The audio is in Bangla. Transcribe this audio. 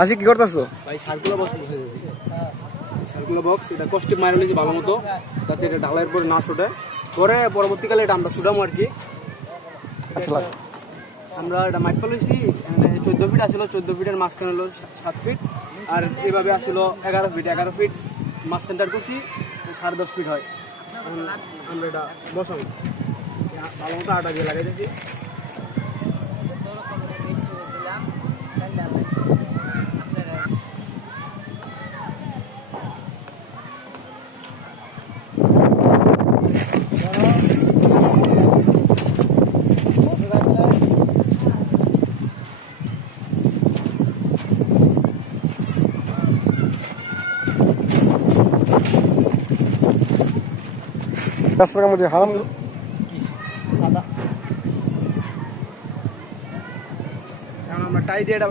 আশিক কি করতেছো? ভাই সার্কুলার বক্স বসে যাচ্ছে। সার্কুলার বক্স এটা কষ্টে মাইরা নিয়েছি ভালো মতো, যাতে এটা ঢালাইয়ের পরে না ছোটে। পরে পরবর্তীকালে এটা আমরা ছুটামো আর কি। আচ্ছা লাগ আমরা এটা মাইক পালাইছি, মানে 14 ফিট আসলো, 14 ফিটের মাঝখানে হলো 7 ফিট, আর এভাবে আসলো 11 ফিট। 11 ফিট মাছ সেন্টার করছি, 10.5 ফিট হয়। এখন আমরা এটা বসাবো, ভালো মতো আটা দিয়ে লাগাই দিয়েছি। রাস্তার মধ্যে হারাম সাদা, কারণ আমরা টাই দিয়ে এটা